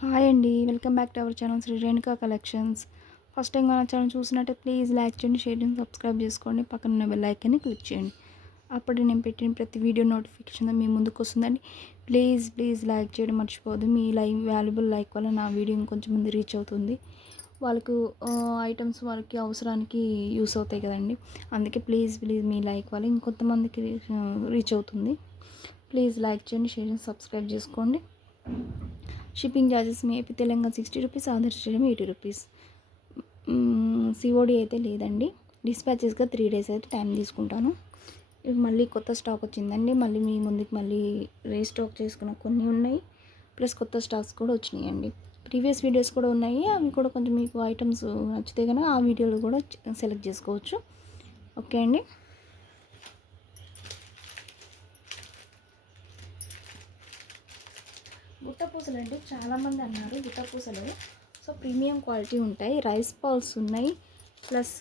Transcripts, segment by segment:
Hi అండి, welcome back to our channel Shri Renuka collections. First time మన ఛానల్ చూసినట్టే ప్లీజ్ లైక్ చేయండి, షేర్ చేయండి, సబ్స్క్రైబ్ చేసుకోండి, పక్కన ఉన్న బెల్ ఐకాన్ని క్లిక్ చేయండి. అప్పుడు నేను పెట్టిన ప్రతి వీడియో నోటిఫికేషన్ మీ ముందుకు వస్తుందండి. ప్లీజ్ లైక్ చేయడం మర్చిపోవద్దు. మీ వాల్యుబుల్ లైక్ వల్ల నా వీడియో ఇంకొంచెం మంది రీచ్ అవుతుంది. వాళ్ళకు ఐటమ్స్ వాళ్ళకి అవసరానికి యూస్ అవుతాయి కదండి. అందుకే ప్లీజ్ మీ లైక్ వల్ల ఇంకొంతమందికి రీచ్ అవుతుంది. ప్లీజ్ లైక్ చేయండి, షేర్ చేయండి, సబ్స్క్రైబ్ చేసుకోండి. షిప్పింగ్ ఛార్జెస్ మీ AP Telangana 60 rupees, Andhra state 80 rupees. COD అయితే లేదండి. డిస్పాచెస్గా 3 days అయితే టైం తీసుకుంటాను. ఇవి మళ్ళీ కొత్త స్టాక్ వచ్చిందండి. మళ్ళీ మీ ముందుకు మళ్ళీ రీస్టాక్ చేసుకున్న కొన్ని ఉన్నాయి, ప్లస్ కొత్త స్టాక్స్ కూడా వచ్చినాయండి. ప్రీవియస్ వీడియోస్ కూడా ఉన్నాయి, అవి కూడా కొంచెం మీకు ఐటమ్స్ నచ్చితే కనుక ఆ వీడియోలు కూడా సెలెక్ట్ చేసుకోవచ్చు. ఓకే అండి. గుట్టపూసలు అంటే చాలామంది అన్నారు. గుట్టపూసలు సో ప్రీమియం క్వాలిటీ ఉంటాయి. రైస్ బాల్స్ ఉన్నాయి, ప్లస్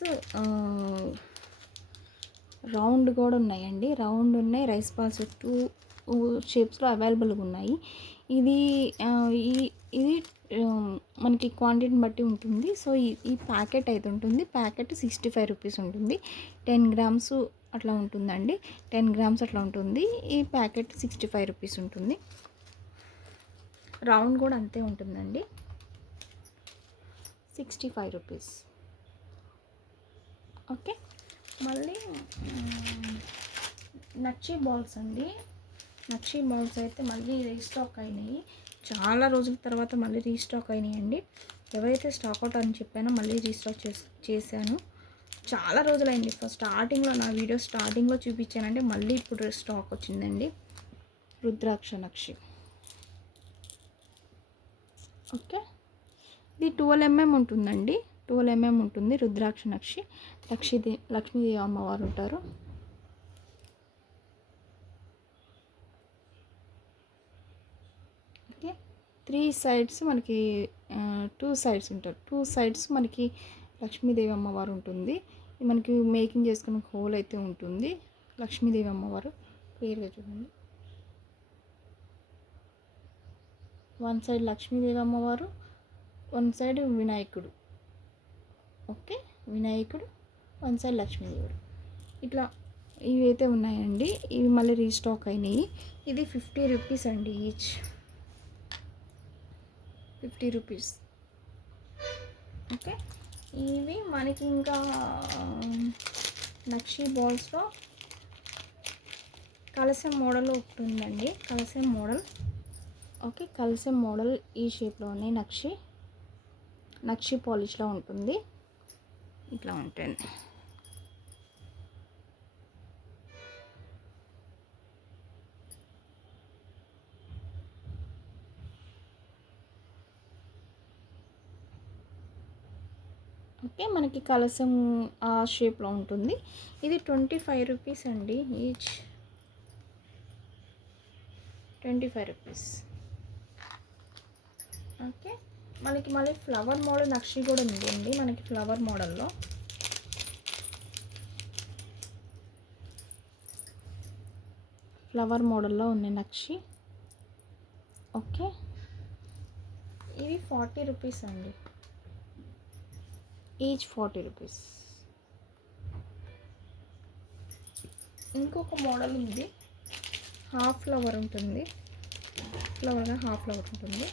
రౌండ్ కూడా ఉన్నాయండి. రౌండ్ ఉన్నాయి, రైస్ బాల్స్ 2 షేప్స్లో అవైలబుల్గా ఉన్నాయి. ఇది ఇది మనకి క్వాంటిటీని బట్టి ఉంటుంది. సో ఈ ప్యాకెట్ అయితే ఉంటుంది. ప్యాకెట్ 65 రూపీస్ ఉంటుంది. 10 grams అట్లా ఉంటుందండి. 10 grams అట్లా ఉంటుంది. ఈ ప్యాకెట్ 65 రూపీస్ ఉంటుంది. రౌండ్ కూడా అంతే ఉంటుందండి, 65 రూపీస్. ఓకే. మళ్ళీ నక్షి బాల్స్ అండి. నక్షి బాల్స్ అయితే మళ్ళీ రీస్టాక్ అయినాయి. చాలా రోజుల తర్వాత మళ్ళీ రీస్టాక్ అయినాయండి. ఎవరైతే స్టాక్ అవుట్ అని చెప్పానో మళ్ళీ రీస్టాక్ చేశాను. చాలా రోజులైంది. స్టార్టింగ్లో నా వీడియో స్టార్టింగ్లో చూపించానంటే మళ్ళీ ఇప్పుడు స్టాక్ వచ్చిందండి. రుద్రాక్ష నక్షి. ఓకే. ఇది 12 mm ఉంటుందండి. 12 mm ఉంటుంది. రుద్రాక్ష నక్షి. లక్ష్మీదేవి అమ్మవారు ఉంటారు. ఓకే. 3 sides మనకి 2 sides ఉంటారు. 2 sides మనకి లక్ష్మీదేవి అమ్మవారు ఉంటుంది. మనకి మేకింగ్ చేసుకున్న హోల్ అయితే ఉంటుంది. లక్ష్మీదేవి అమ్మవారు క్లియర్గా చూడండి. 1 side లక్ష్మీదేవి అమ్మవారు, 1 side వినాయకుడు. ఓకే. వినాయకుడు, 1 side లక్ష్మీదేవుడు. ఇట్లా ఇవి అయితే ఉన్నాయండి. ఇవి మళ్ళీ రీస్టాక్ అయినాయి. ఇది 50 రూపీస్ అండి ఈచ్. 50 రూపీస్. ఓకే. ఇవి మనకి ఇంకా నక్షి బాల్స్లో కలశం మోడల్ ఒకటి ఉందండి. కలశం మోడల్. ఓకే. కలశం మోడల్ ఈ షేప్లో ఉన్నాయి. నక్షి పాలిష్లో ఉంటుంది. ఇట్లా ఉంటుంది. ఓకే. మనకి కలశం ఆ షేప్లో ఉంటుంది. ఇది 25 రూపీస్ అండి ఈచ్. 25 రూపీస్. ఓకే. మనకి మళ్ళీ ఫ్లవర్ మోడల్ నక్షి కూడా ఉంది అండి. మనకి ఫ్లవర్ మోడల్లో ఉన్నాయి నక్షి. ఓకే. ఇవి 40 రూపీస్ అండి ఈచ్. 40 రూపీస్. ఇంకొక మోడల్ ఉంది. హాఫ్ ఫ్లవర్ ఉంటుంది. హాఫ్ ఫ్లవర్ ఉంటుంది.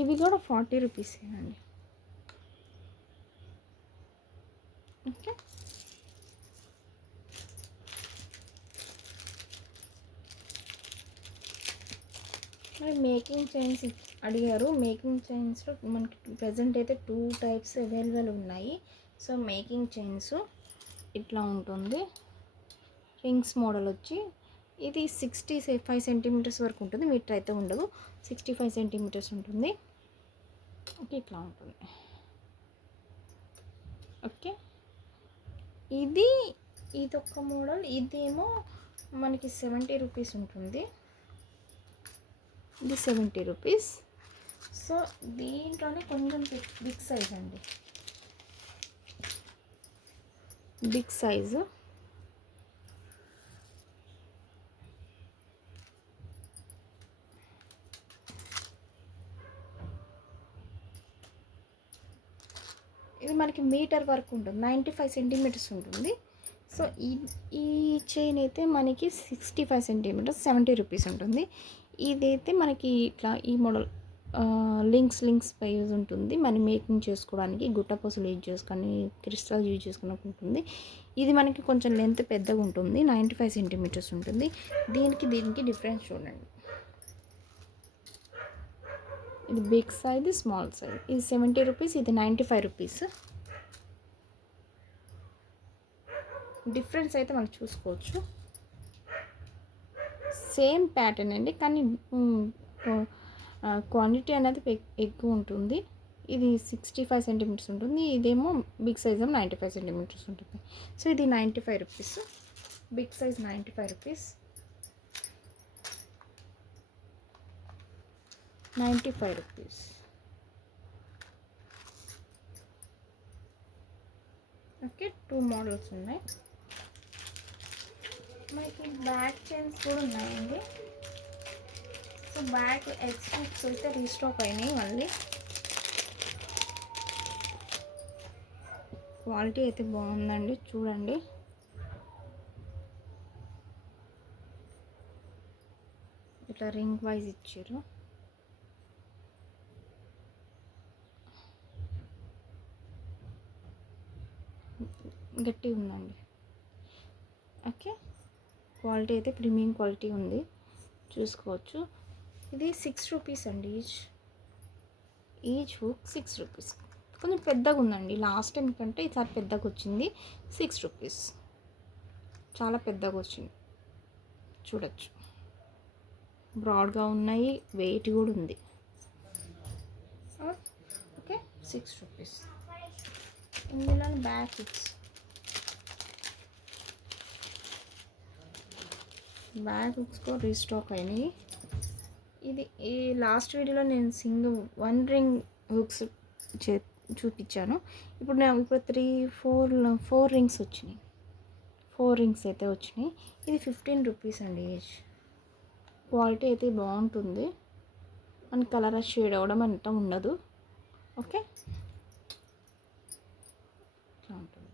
ఇవి కూడా 40 రూపీసేనండి. ఓకే. మరి మేకింగ్ చైన్స్ అడిగారు. మేకింగ్ చైన్స్లో మనకి ప్రజెంట్ అయితే 2 types అవైలబుల్ ఉన్నాయి. సో మేకింగ్ చైన్స్ ఇట్లా ఉంటుంది. రింగ్స్ మోడల్ వచ్చి ఇది 65 సెంటీమీటర్స్ వరకు ఉంటుంది. మీటర్ అయితే ఉండదు. 65 సెంటీమీటర్స్ ఉంటుంది. ఓకే. ఇట్లా ఉంటుంది. ఓకే. ఇదొక మోడల్. ఇదేమో మనకి 70 రూపీస్ ఉంటుంది. ఇది 70 రూపీస్. సో దీంట్లోనే కొంచెం బిగ్ సైజ్ అండి, బిగ్ సైజు. ఇది మనకి మీటర్ వరకు ఉంటుంది, 95 సెంటీమీటర్స్ ఉంటుంది. సో ఈ చైన్ అయితే మనకి 65 సెంటీమీటర్స్ 70 రూపీస్ ఉంటుంది. ఇదైతే మనకి ఇట్లా ఈ మోడల్ లింక్స్ పై యూజ్ ఉంటుంది, మనం మేకింగ్ చేసుకోవడానికి, గుట్టపూసలు యూజ్ చేసుకొని, క్రిస్టల్ యూజ్ చేసుకోవడానికి ఉంటుంది. ఇది మనకి కొంచెం లెంత్ పెద్దగా ఉంటుంది, 95 సెంటీమీటర్స్ ఉంటుంది. దీనికి డిఫరెన్స్ చూడండి. ఇది బిగ్ సైజ్, స్మాల్ సైజ్. ఇది 70 రూపీస్, ఇది 95 రూపీస్. డిఫరెన్స్ అయితే మనం చూసుకోవచ్చు. సేమ్ ప్యాటర్న్ అండి, కానీ క్వాంటిటీ అనేది ఎక్కువ ఉంటుంది. ఇది 65 సెంటీమీటర్స్ ఉంటుంది, ఇదేమో బిగ్ సైజ్ ఏమో 95 సెంటీమీటర్స్ ఉంటుంది. సో ఇది 95 rupees, big size 95 rupees, 95 rupees. Okay, 2 models ఉన్నాయి. మనకి బ్యాక్ చైన్స్ కూడా ఉన్నాయండి. సో బ్యాక్ ఎక్స్ట్రాక్స్ అయితే రీస్టాక్ అయినాయి మళ్ళీ. క్వాలిటీ అయితే బాగుందండి, చూడండి. ఇట్లా రింగ్ వైజ్ ఇచ్చారు. గట్టిగా ఉందండి. ఓకే, క్వాలిటీ అయితే ప్రీమియం క్వాలిటీ ఉంది, చూసుకోవచ్చు. ఇది 6 రూపీస్ అండి ఈచ్ హుక్ 6 రూపీస్. కొంచెం పెద్దగా ఉందండి, లాస్ట్ టైం కంటే ఈసారి పెద్దగా వచ్చింది. 6 రూపీస్, చాలా పెద్దగా వచ్చింది, చూడొచ్చు. బ్రాడ్గా ఉన్నాయి, వెయిట్ కూడా ఉంది. Okay, 6 rupees. ఇందులో బ్యాక్ హుక్స్, బ్యాక్ హుక్స్ కూడా రీస్టాక్ అయినాయి. ఇది ఈ లాస్ట్ వీడియోలో నేను సింగిల్ 1 రింగ్ హుక్స్ చూపించాను. ఇప్పుడు 4 రింగ్స్ వచ్చినాయి, 4 రింగ్స్ అయితే వచ్చినాయి. ఇది 15 రూపీస్ అండి ఈచ్. క్వాలిటీ అయితే బాగుంటుంది, అండ్ కలర్ షేడ్ అవ్వడం అంతా ఉండదు. ఓకే, ఇట్లా ఉంటుంది.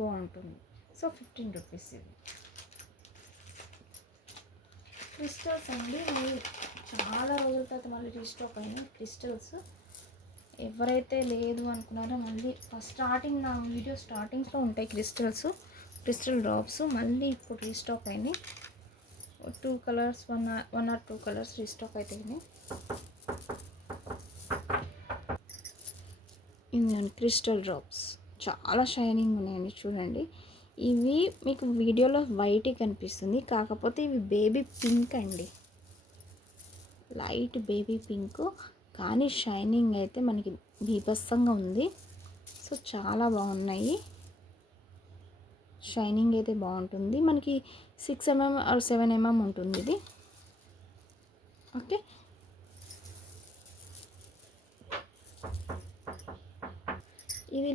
బాగుంటుంది. So 15 rupees. ఇది క్రిస్టల్స్ అండి, మళ్ళీ చాలా రోజుల తర్వాత మళ్ళీ రీస్టాక్ అయినాయి క్రిస్టల్స్. ఎవరైతే లేదు అనుకున్నారో మళ్ళీ స్టార్టింగ్, నా వీడియో స్టార్టింగ్స్లో ఉంటాయి క్రిస్టల్ డ్రాప్స్. మళ్ళీ ఇప్పుడు రీస్టాక్ అయినాయి. 2 కలర్స్, 1 or 2 కలర్స్ రీస్టాక్ అయినాయి. ఇవి క్రిస్టల్ డ్రాప్స్ చాలా షైనింగ్ ఉన్నాయండి, చూడండి. ఇవి మీకు వీడియోలో వైట్ కనిపిస్తుంది, కాకపోతే ఇవి బేబీ పింక్ అండి, లైట్ బేబీ పింక్, కానీ షైనింగ్ అయితే మనకి బీభత్సంగా ఉంది. సో చాలా బాగున్నాయి, షైనింగ్ అయితే బాగుంటుంది. మనకి 6 mm or 7 mm ఉంటుంది ఇది. ఓకే, ఇది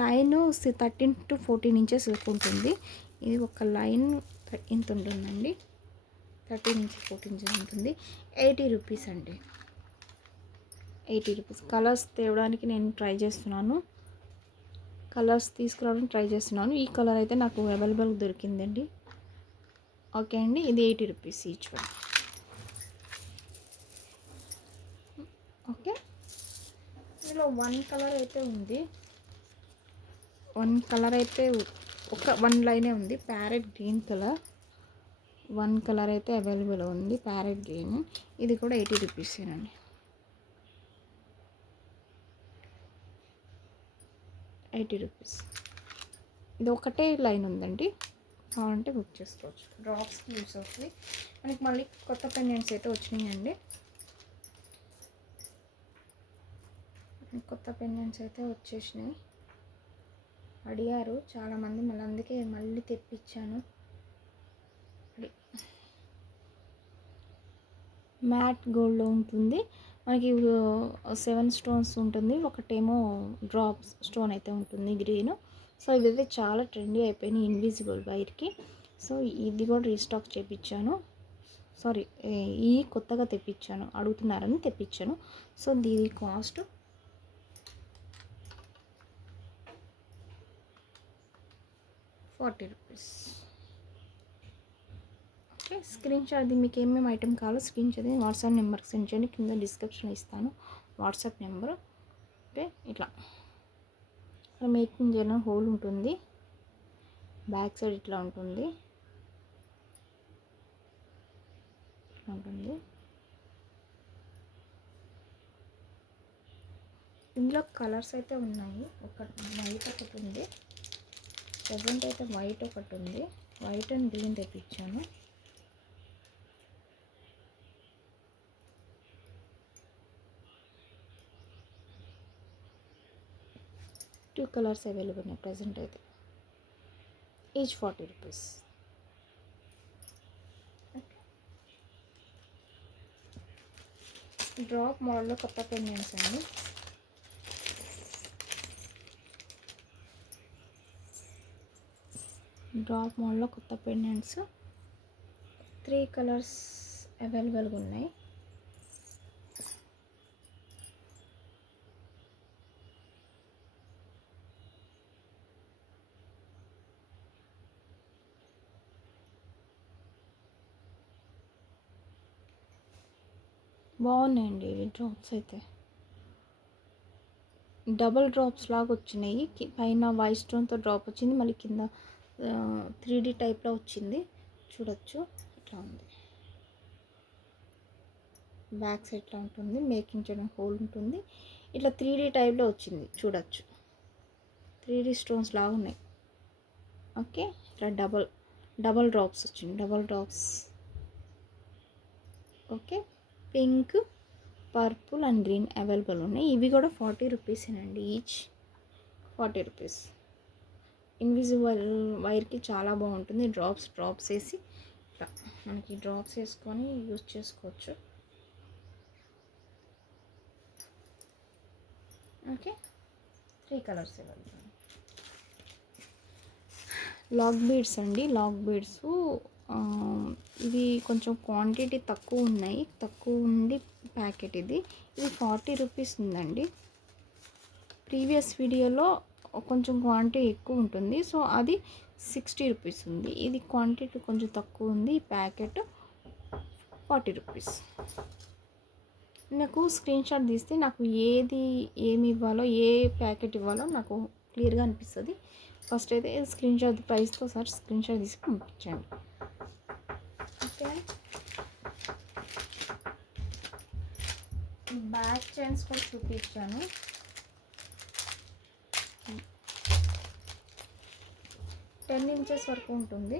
లైన్ 13 to 14 ఇంచెస్ ఉంటుంది. ఇది ఒక లైన్ ఇంత ఉంటుందండి, 13 నుంచి 14 ఇంచెస్ ఉంటుంది. 80 రూపీస్ అండి, 80 రూపీస్. కలర్స్ తేవడానికి నేను ట్రై చేస్తున్నాను, కలర్స్ తీసుకురావడానికి ట్రై చేస్తున్నాను. ఈ కలర్ అయితే నాకు అవైలబుల్ దొరికిందండి. ఓకే అండి, ఇది 80 రూపీస్ ఈచ్ వన్. ఓకే, ఇందులో 1 కలర్ అయితే ఉంది, 1 కలర్ అయితే ఒక 1 లైనే ఉంది, ప్యారెట్ గ్రీన్ కలర్. 1 కలర్ అయితే అవైలబుల్ ఉంది, ప్యారెట్ గ్రీన్. ఇది కూడా 80 రూపీసేనండి. 80 రూపీస్. ఇది ఒకటే లైన్ ఉందండి, కావాలంటే బుక్ చేసుకోవచ్చు. డ్రాప్స్కి యూస్ అవుతుంది. మనకి మళ్ళీ కొత్త పెండెంట్స్ అయితే వచ్చినాయండి, కొత్త పెండెంట్స్ అయితే వచ్చేసినాయి. అడిగారు చాలామంది, మళ్ళీ అందుకే మళ్ళీ తెప్పించాను. మ్యాట్ గోల్డ్లో ఉంటుంది. మనకి 7 స్టోన్స్ ఉంటుంది, ఒకటేమో డ్రాప్ స్టోన్ అయితే ఉంటుంది గ్రీన్. సో ఇదైతే చాలా ట్రెండీ అయిపోయినాయి ఇన్విజిబుల్ వైర్కి. సో ఇది కూడా రీస్టాక్ చేయించాను. సారీ, ఈ కొత్తగా తెప్పించాను, అడుగుతున్నారని తెప్పించాను. సో దీని cost 40 rupees. Okay, screen shot అది మీకు ఏమేమి ఐటెం కావాలో స్క్రీన్ షాట్ వాట్సాప్ నెంబర్కి సెండ్ చేయండి, కింద డిస్క్రిప్షన్లో ఇస్తాను వాట్సాప్ నెంబరు. ఓకే, ఇట్లా మేకింగ్ చేయడం హోల్ ఉంటుంది, బ్యాక్ సైడ్ ఇట్లా ఉంటుంది, ఇట్లా ఉంటుంది. ఇందులో కలర్స్ అయితే ఉన్నాయి, ఒకటి వైట్ ఒకటి ఉంది, ప్రజెంట్ అయితే వైట్ ఒకటి ఉంది, వైట్ అండ్ గ్రీన్ తెప్పించాను. టూ కలర్స్ అవైలబుల్ ఉన్నాయి ప్రజెంట్ అయితే, ఈచ్ 40 రూపీస్. డ్రాప్ మోడల్లో కొత్త పెండెంట్స్ అండి. డ్రాప్ మోడల్లో కొత్త పెండెంట్స్ 3 కలర్స్ అవైలబుల్గా ఉన్నాయి. బాగున్నాయండి ఇవి డ్రాప్స్ అయితే, డబుల్ డ్రాప్స్ లాగా వచ్చినాయి. పైన వైట్ స్టోన్తో డ్రాప్ వచ్చింది, మళ్ళీ కింద 3D టైప్లో వచ్చింది, చూడొచ్చు ఇట్లా ఉంది. బ్యాక్ సైడ్ ఇట్లా ఉంటుంది, మేకింగ్ చేయడం హోల్ ఉంటుంది, ఇట్లా 3D టైప్లో వచ్చింది, చూడొచ్చు 3D స్టోన్స్ లాగా ఉన్నాయి. ఓకే, ఇట్లా డబల్ డ్రాప్స్ వచ్చింది, double drops. Okay, pink, purple and green available ఉన్నాయి. ఇవి కూడా 40 రూపీసేనండి, ఈచ్ 40 రూపీస్. ఇన్విజిబుల్ వైర్కి చాలా బాగుంటుంది, డ్రాప్స్ వేసి ఇట్లా మనకి డ్రాప్స్ వేసుకొని యూజ్ చేసుకోవచ్చు. Okay, 3 colours available. Lac beads అండి, లాక్ బీడ్స్ ఇది కొంచెం క్వాంటిటీ తక్కువ ఉన్నాయి, తక్కువ ఉండి ప్యాకెట్ ఇది 40 రూపీస్ ఉందండి. ప్రీవియస్ వీడియోలో కొంచెం క్వాంటిటీ ఎక్కువ ఉంటుంది, సో అది 60 రూపీస్ ఉంది. ఇది క్వాంటిటీ కొంచెం తక్కువ ఉంది, ప్యాకెట్ 40 రూపీస్. నాకు స్క్రీన్ షాట్ తీస్తే నాకు ఏమి ఇవ్వాలో, ఏ ప్యాకెట్ ఇవ్వాలో నాకు క్లియర్గా అనిపిస్తుంది. ఫస్ట్ అయితే స్క్రీన్ షాట్ ప్రైస్తో సార్ స్క్రీన్ షాట్ తీసి పంపించండి. ఓకే, బ్యాక్ చైన్స్ కూడా చూపించాను. టెన్ ఇంచెస్ వరకు ఉంటుంది,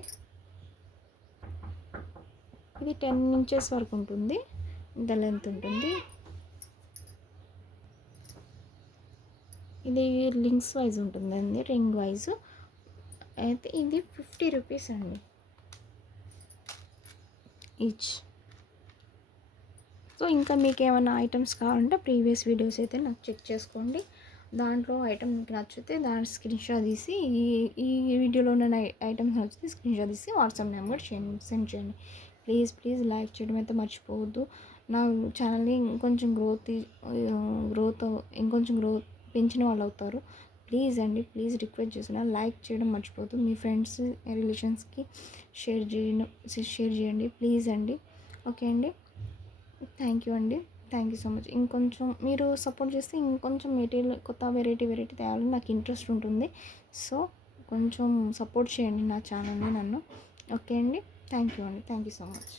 ఇది 10 ఇంచెస్ వరకు ఉంటుంది, ఇంత లెంత్ ఉంటుంది. ఇది లింక్స్ వైజ్ ఉంటుందండి, రింగ్ వైజ్ అయితే ఇది 50 రూపీస్ అండి ఈచ్. సో ఇంకా మీకు ఏమైనా ఐటమ్స్ కావాలంటే ప్రీవియస్ వీడియోస్ అయితే నాకు చెక్ చేసుకోండి, దాంట్లో ఐటమ్ మీకు నచ్చితే దాని స్క్రీన్ షాట్ తీసి ఈ వీడియోలో ఉన్న ఐటమ్స్ నచ్చితే స్క్రీన్ షాట్ తీసి వాట్సాప్ నెంబర్ సెండ్ చేయండి. ప్లీజ్ లైక్ చేయడం అయితే మర్చిపోవద్దు. నా ఛానల్ని ఇంకొంచెం గ్రోత్ పెంచిన వాళ్ళు అవుతారు. ప్లీజ్ అండి, ప్లీజ్ రిక్వెస్ట్ చేస్తున్నా, లైక్ చేయడం మర్చిపోవద్దు. మీ ఫ్రెండ్స్ రిలేషన్స్కి షేర్ చేయండి ప్లీజ్ అండి. ఓకే అండి, థ్యాంక్ యూ అండి, థ్యాంక్ యూ సో మచ్. ఇంకొంచెం మీరు సపోర్ట్ చేస్తే ఇంకొంచెం మెటీరియల్ కొత్త వెరైటీ తేవాలని నాకు ఇంట్రెస్ట్ ఉంటుంది. సో కొంచెం సపోర్ట్ చేయండి నా ఛానల్ని, నన్ను. ఓకే అండి, థ్యాంక్ యూ అండి, థ్యాంక్ యూ సో మచ్.